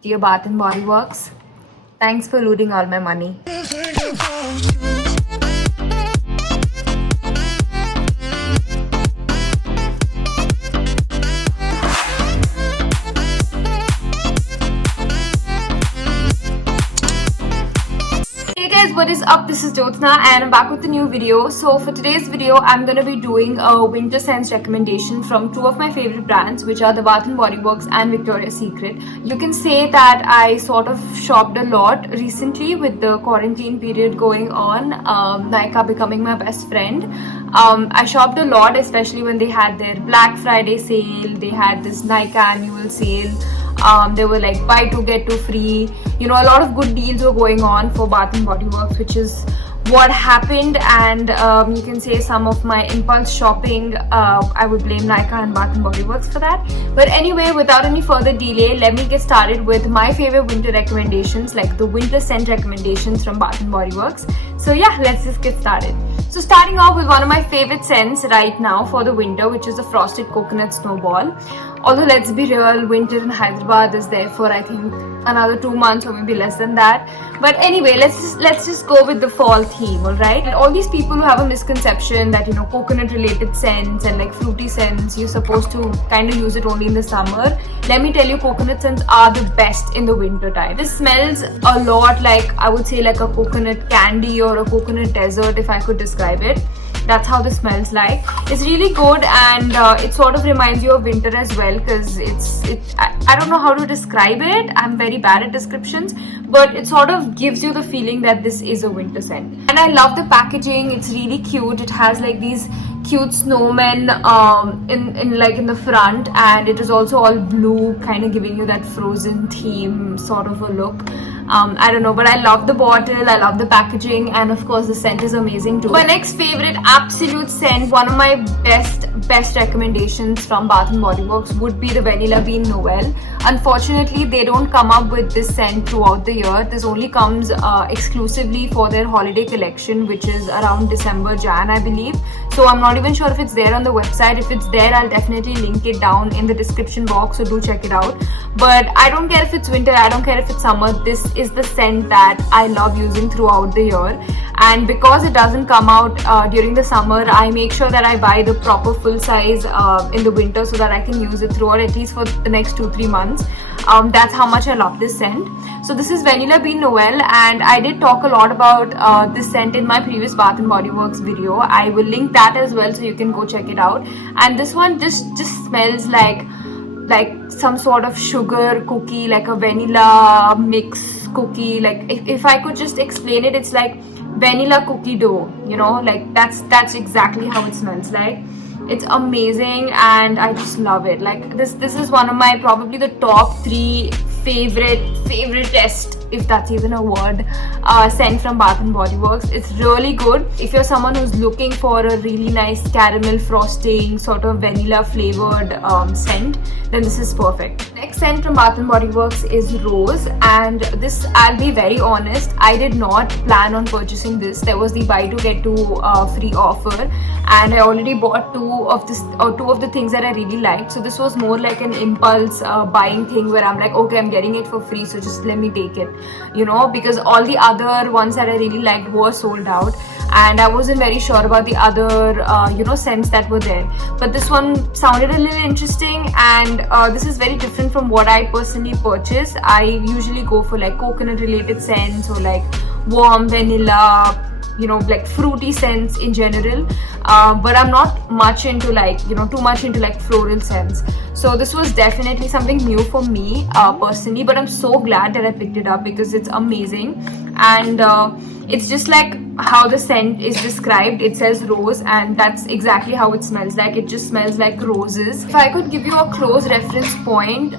Dear Bath and Body Works, thanks for looting all my money. Hey guys, what is up? This is Jyotsna and I'm back with a new video. So for today's video, I'm going to be doing a winter scents recommendation from two of my favorite brands, which are the Bath & Body Works and Victoria's Secret. You can say that I sort of shopped a lot recently with the quarantine period going on, Nykaa becoming my best friend. I shopped a lot, especially when they had their Black Friday sale, they had this Nykaa annual sale. They were like buy two get two free, a lot of good deals were going on for Bath and Body Works, which is what happened. And you can say some of my impulse shopping, I would blame Nykaa and Bath and Body Works for that. But anyway, without any further delay, let me get started with my favorite winter recommendations, like the winter scent recommendations from Bath and Body Works. So yeah, let's just get started. So starting off with one of my favorite scents right now for the winter, which is the Frosted Coconut Snowball. Although let's be real, winter in Hyderabad is there for I think another 2 months or maybe less than that. But anyway, let's just go with the fall theme, alright? And all these people who have a misconception that coconut related scents and like fruity scents, you're supposed to kind of use it only in the summer. Let me tell you, coconut scents are the best in the winter time. This smells a lot like, I would say, like a coconut candy or a coconut desert, if I could describe it. That's how this smells like. It's really good, and it sort of reminds you of winter as well, because I don't know how to describe it. I'm very bad at descriptions, but it sort of gives you the feeling that this is a winter scent. And I love the packaging. It's really cute. It has like these cute snowmen in the front, and it is also all blue, kind of giving you that Frozen theme sort of a look. I don't know, but I love the bottle, I love the packaging, and of course the scent is amazing too. My next favorite absolute scent, one of my best recommendations from Bath & Body Works would be the Vanilla Bean Noel. Unfortunately, they don't come up with this scent throughout the year. This only comes exclusively for their holiday collection, which is around December, Jan, I believe. So I'm not even sure if it's there on the website. If it's there, I'll definitely link it down in the description box, so do check it out. But I don't care if it's winter, I don't care if it's summer, this is the scent that I love using throughout the year. And because it doesn't come out during the summer, I make sure that I buy the proper full size in the winter so that I can use it throughout at least for the next 2-3 months. That's how much I love this scent. So this is Vanilla Bean Noel, and I did talk a lot about this scent in my previous Bath & Body Works video. I will link that as well, so you can go check it out. And this one just smells like some sort of sugar cookie, like a vanilla mix cookie. Like if I could just explain it, it's like vanilla cookie dough, like that's exactly how it smells like. It's amazing, and I just love it. Like this is one of my probably the top 3 favoriteest, if that's even a word, scent from Bath & Body Works. It's really good. If you're someone who's looking for a really nice caramel frosting, sort of vanilla flavored scent, then this is perfect. Next scent from Bath & Body Works is Rose, and this, I'll be very honest, I did not plan on purchasing this. There was the buy 2 get 2 free offer, and I already bought two of the things that I really liked. So this was more like an impulse buying thing where I'm like, okay, I'm getting it for free, so just let me take it, because all the other ones that I really liked were sold out, and I wasn't very sure about the other scents that were there. But this one sounded a little interesting, and this is very different from what I personally purchase. I usually go for like coconut related scents or like warm vanilla, like fruity scents in general, but I'm not much into like too much into like floral scents. So this was definitely something new for me personally, but I'm so glad that I picked it up because it's amazing. And it's just like how the scent is described. It says rose, and that's exactly how it smells like. It just smells like roses. If I could give you a close reference point,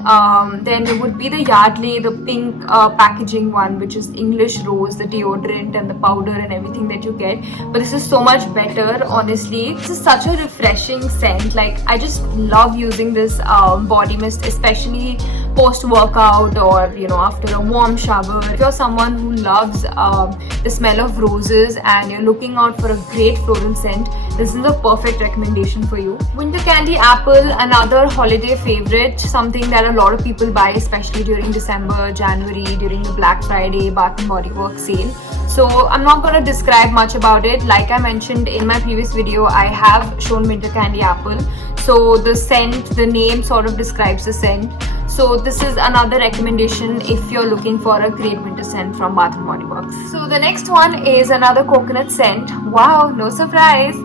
then it would be the Yardley, the pink packaging one, which is English Rose, the deodorant and the powder and everything that you get. But this is so much better, honestly. This is such a refreshing scent. Like, I just love using this body mist, especially post workout or after a warm shower. If you're someone who loves the smell of roses and you're looking out for a great floral scent, this is a perfect recommendation for you. Winter Candy Apple, another holiday favorite, something that a lot of people buy, especially during December, January, during the Black Friday Bath and Body Works sale. So I'm not going to describe much about it. Like I mentioned in my previous video, I have shown Winter Candy Apple. So the scent, the name sort of describes the scent. So this is another recommendation if you're looking for a great winter scent from Bath & Body Works. So the next one is another coconut scent. Wow, no surprise.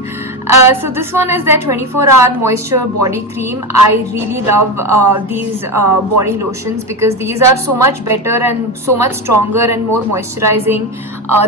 So this one is their 24-hour moisture body cream. I really love these body lotions because these are so much better and so much stronger and more moisturizing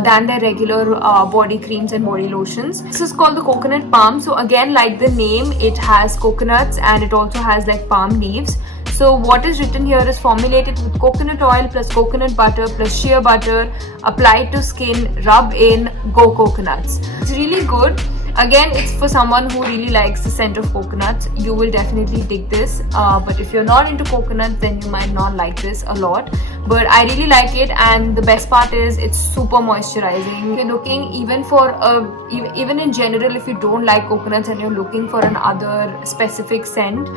than their regular body creams and body lotions. This is called the Coconut Palm. So again, like the name, it has coconuts and it also has like palm leaves. So what is written here is formulated with coconut oil plus coconut butter plus shea butter, applied to skin, rub in, go coconuts. It's really good. Again, it's for someone who really likes the scent of coconuts. You will definitely dig this. But if you're not into coconuts, then you might not like this a lot. But I really like it, and the best part is it's super moisturizing. If you're looking even in general, if you don't like coconuts and you're looking for another specific scent,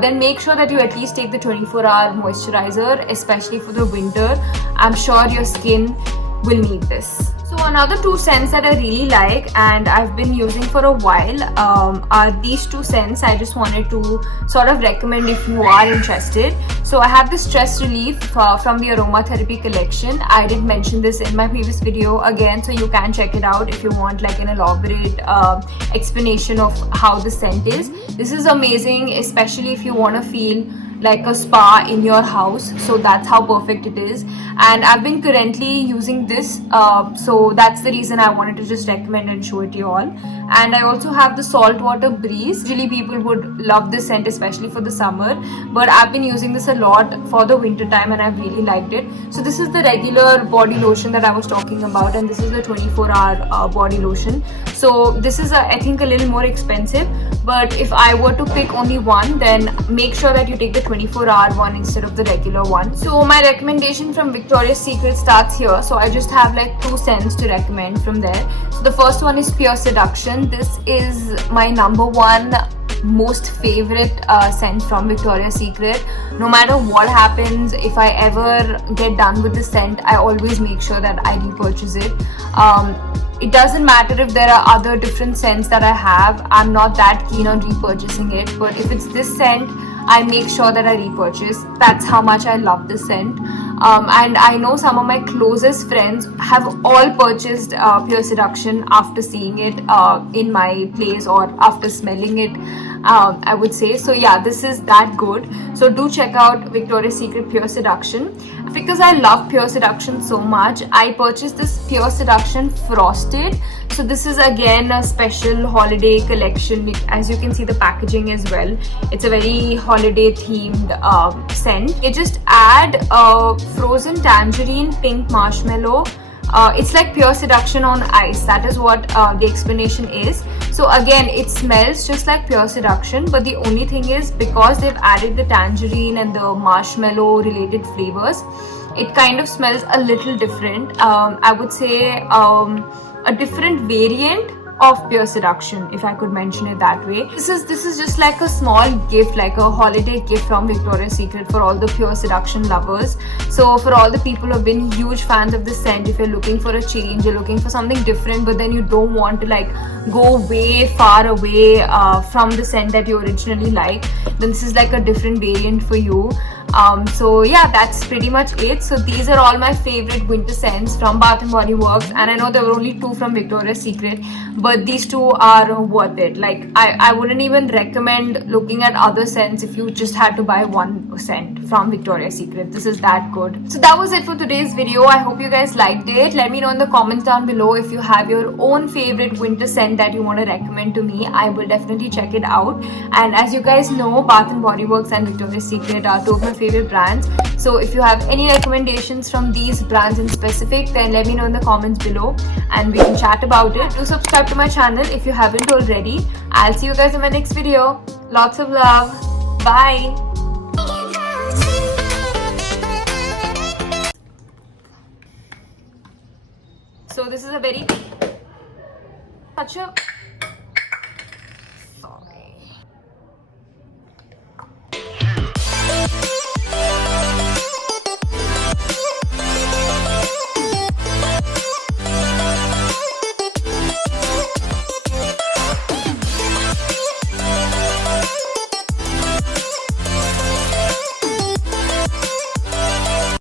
then make sure that you at least take the 24-hour moisturizer, especially for the winter. I'm sure your skin will need this. So another two scents that I really like and I've been using for a while are these two scents. I just wanted to sort of recommend if you are interested. So I have this Stress Relief from the Aromatherapy collection. I did mention this in my previous video again, so you can check it out if you want like an elaborate explanation of how the scent is. This is amazing, especially if you want to feel like a spa in your house. So that's how perfect it is, and I've been currently using this, so that's the reason I wanted to just recommend and show it to you all. And I also have the Saltwater Breeze. Usually people would love this scent, especially for the summer, but I've been using this a lot for the winter time and I've really liked it. So this is the regular body lotion that I was talking about, and this is the 24-hour body lotion. So this is I think a little more expensive, but if I were to pick only one, then make sure that you take the 24-hour one instead of the regular one. So my recommendation from Victoria's Secret starts here. So I just have like two scents to recommend from there. So the first one is Pure Seduction. This is my number one most favorite scent from Victoria's Secret. No matter what happens, if I ever get done with the scent, I always make sure that I repurchase it. It doesn't matter if there are other different scents that I have. I'm not that keen on repurchasing it, but if it's this scent, I make sure that I repurchase. That's how much I love this scent. And I know some of my closest friends have all purchased Pure Seduction after seeing it in my place or after smelling it, I would say. So yeah, this is that good. So do check out Victoria's Secret Pure Seduction. Because I love Pure Seduction so much, I purchased this Pure Seduction Frosted. So this is again a special holiday collection. As you can see the packaging as well, it's a very holiday themed scent. You just add frozen tangerine, pink marshmallow. It's like Pure Seduction on ice. That is what the explanation is. So again, it smells just like Pure Seduction, but the only thing is, because they've added the tangerine and the marshmallow related flavors, it kind of smells a little different. I would say a different variant of Pure Seduction, if I could mention it that way. This is just like a small gift, like a holiday gift from Victoria's Secret for all the Pure Seduction lovers. So for all the people who have been huge fans of this scent, if you're looking for a change, you're looking for something different, but then you don't want to like go way far away from the scent that you originally like, then this is like a different variant for you. So yeah, that's pretty much it. So these are all my favorite winter scents from Bath & Body Works, and I know there were only two from Victoria's Secret, but these two are worth it. Like I wouldn't even recommend looking at other scents if you just had to buy one scent from Victoria's Secret. This is that good. So that was it for today's video. I hope you guys liked it. Let me know in the comments down below if you have your own favorite winter scent that you want to recommend to me. I will definitely check it out. And as you guys know, Bath & Body Works and Victoria's Secret are two of my favorite brands. So if you have any recommendations from these brands in specific, then let me know in the comments below and we can chat about it. Do subscribe to my channel if you haven't already. I'll see you guys in my next video. Lots of love. Bye. So this is a very such a